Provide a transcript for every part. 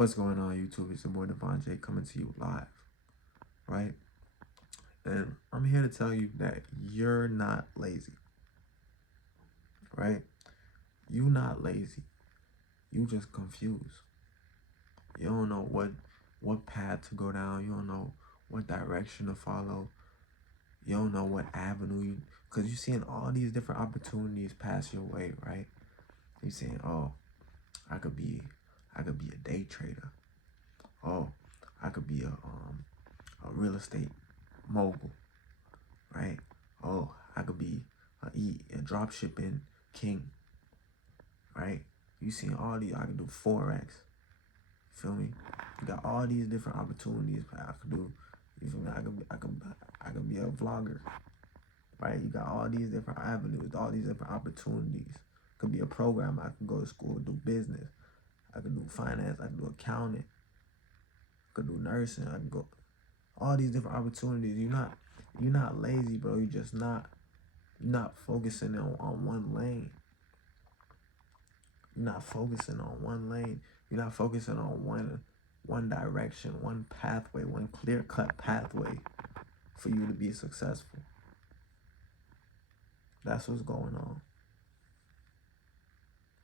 What's going on, YouTube? It's your boy Devonjay coming to you live, right? And I'm here to tell you that you're not lazy, right? You not lazy. You just confused. You don't know what path to go down. You don't know what direction to follow. You don't know what avenue because you're seeing all these different opportunities pass your way, right? You're saying, oh, I could be a day trader. Oh, I could be a real estate mogul, right? Oh, I could be a drop shipping king, right? You seen all these, I could do Forex, feel me? You got all these different opportunities I could do. You feel me? I could be a vlogger, right? You got all these different avenues, all these different opportunities. Could be a program. I could go to school, do business. I could do finance. I could do accounting. I could do nursing. I could go all these different opportunities. You're not lazy, bro. You're not focusing on one lane. You're not focusing on one lane. You're not focusing on one direction, one pathway, one clear-cut pathway for you to be successful. That's what's going on.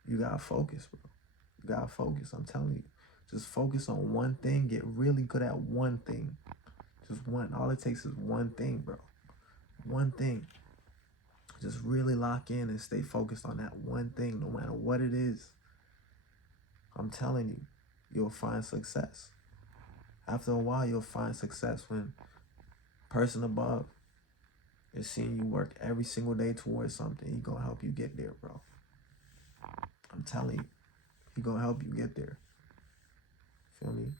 You gotta focus, bro. You gotta focus. I'm telling you. Just focus on one thing. Get really good at one thing. Just one. All it takes is one thing, bro. One thing. Just really lock in and stay focused on that one thing, no matter what it is. I'm telling you, you'll find success. After a while, you'll find success when person above is seeing you work every single day towards something. He gonna help you get there, bro. I'm telling you, he gonna help you get there. Feel me?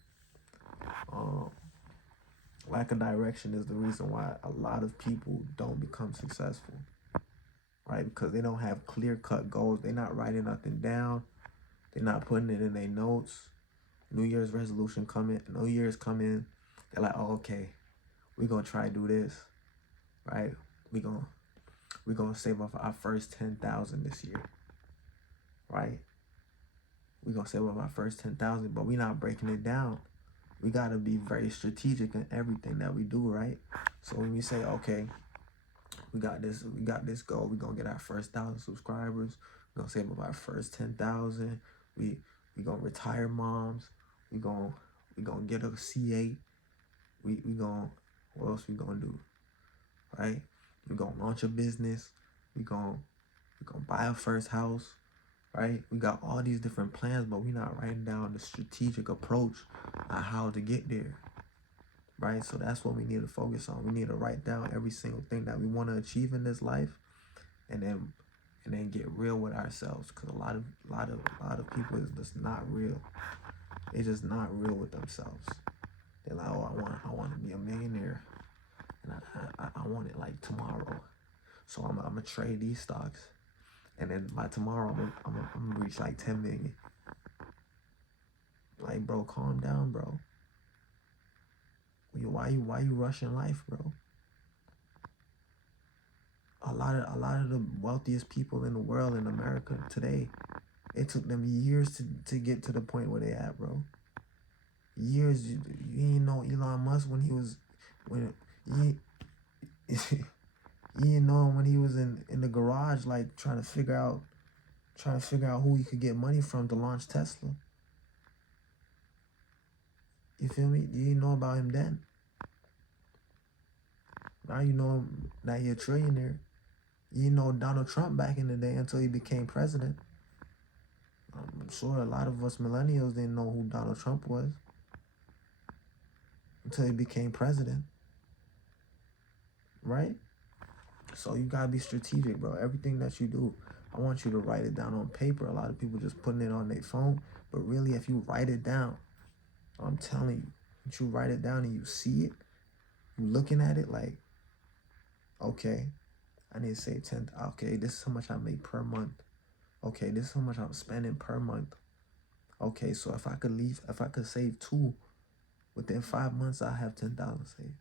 Lack of direction is the reason why a lot of people don't become successful, right? Because they don't have clear-cut goals. They're not writing nothing down. They're not putting it in their notes. New Year's resolution coming. New Year's coming. They're like, oh, okay, we're gonna try to do this, right? We're gonna save up our first 10,000 this year, right? We're gonna save up our first 10,000, but we're not breaking it down. We gotta be very strategic in everything that we do, right? So when we say, okay, we got this goal, we're gonna get our first 1,000 subscribers, we're gonna save up our first 10,000, we gonna retire moms, we gonna get a C8, we gonna, what else we gonna do, right? We gonna launch a business, we gonna buy a first house, right? We got all these different plans, but we're not writing down the strategic approach on how to get there, right? So that's what we need to focus on. We need to write down every single thing that we want to achieve in this life, and then get real with ourselves. Because a lot of people is just not real. They just not real with themselves. They're like, oh, I want to be a millionaire, and I want it like tomorrow. So I'm gonna trade these stocks, and then by tomorrow I'm gonna reach like 10 million. Like, bro, calm down, bro. Why you rushing life, bro? A lot of the wealthiest people in the world in America today, it took them years to get to the point where they at, bro. Years. You didn't know Elon Musk when you didn't know him when he was in the garage, like trying to figure out who he could get money from to launch Tesla. You feel me? You didn't know about him then. Now you know him. Now you're a trillionaire. You didn't know Donald Trump back in the day until he became president. I'm sure a lot of us millennials didn't know who Donald Trump was until he became president, right? So you gotta be strategic, bro. Everything that you do, I want you to write it down on paper. A lot of people just putting it on their phone, but really, if you write it down, I'm telling you, if you write it down and you see it, you looking at it like, okay, I need to save 10. Okay, this is how much I make per month. Okay, this is how much I'm spending per month. Okay, so if I could save 2 within 5 months, I have 10,000 saved.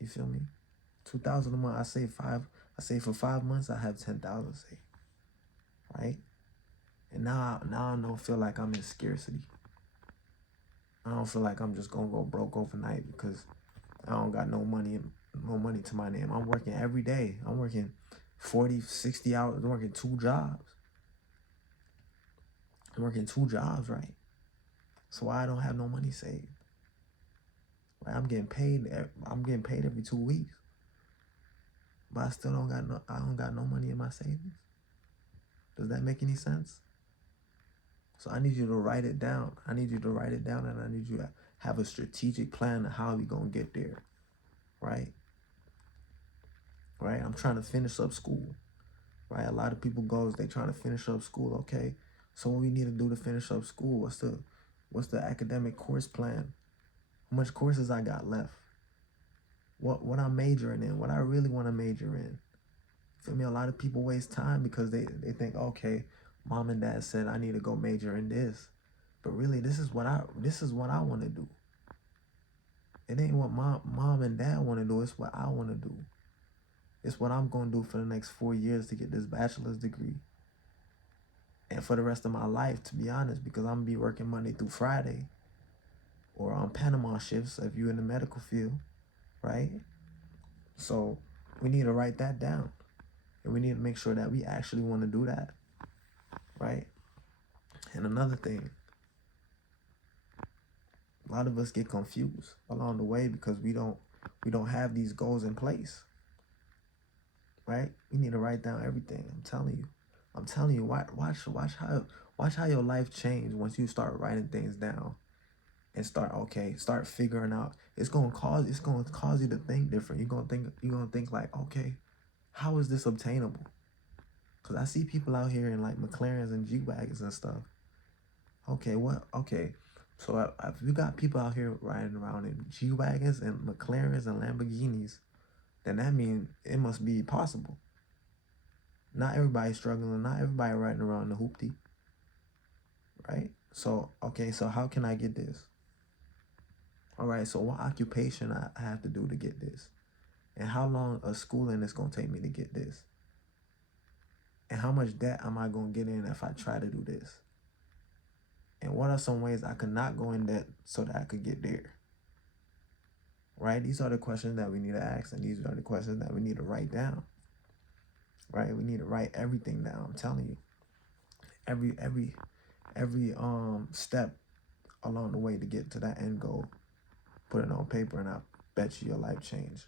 You feel me? 2,000 a month. I save for 5 months. I have 10,000 saved. Right? And now I don't feel like I'm in scarcity. I don't feel like I'm just gonna go broke overnight because I don't got no money to my name. I'm working every day. I'm working 40, 60 hours. I'm working two jobs. I'm working two jobs, right? So I don't have no money saved. Right? I'm getting paid every 2 weeks, but I don't got no money in my savings. Does that make any sense? So I need you to write it down. I need you to write it down, and I need you to have a strategic plan of how we gonna get there. Right? Right? I'm trying to finish up school. Right? A lot of people goes they trying to finish up school. Okay, so what we need to do to finish up school? What's the academic course plan? How much courses I got left? What I'm majoring in? What I really want to major in? Feel me? A lot of people waste time because they think, okay, mom and dad said I need to go major in this, but really this is what I want to do. It ain't what mom and dad want to do. It's what I want to do. It's what I'm gonna do for the next 4 years to get this bachelor's degree, and for the rest of my life, to be honest, because I'm gonna be working Monday through Friday, or on Panama shifts if you're in the medical field, right? So we need to write that down, and we need to make sure that we actually want to do that, right? And another thing, a lot of us get confused along the way because we don't have these goals in place, right? We need to write down everything. I'm telling you. Watch how your life change once you start writing things down and start figuring out. It's gonna cause you to think different. You're gonna think like, okay, how is this obtainable? Because I see people out here in like McLarens and G wagons and stuff. Okay, what? Okay, so if you got people out here riding around in G wagons and McLarens and Lamborghinis, then that means it must be possible. Not everybody's struggling. Not everybody riding around the hoopty, right? So okay, so how can I get this? All right, so what occupation I have to do to get this, and how long a schooling is gonna take me to get this, and how much debt am I gonna get in if I try to do this, and what are some ways I could not go in debt so that I could get there? Right? These are the questions that we need to ask, and these are the questions that we need to write down. Right? We need to write everything down. I'm telling you, every step along the way to get to that end goal. Put it on paper, and I bet you your life change.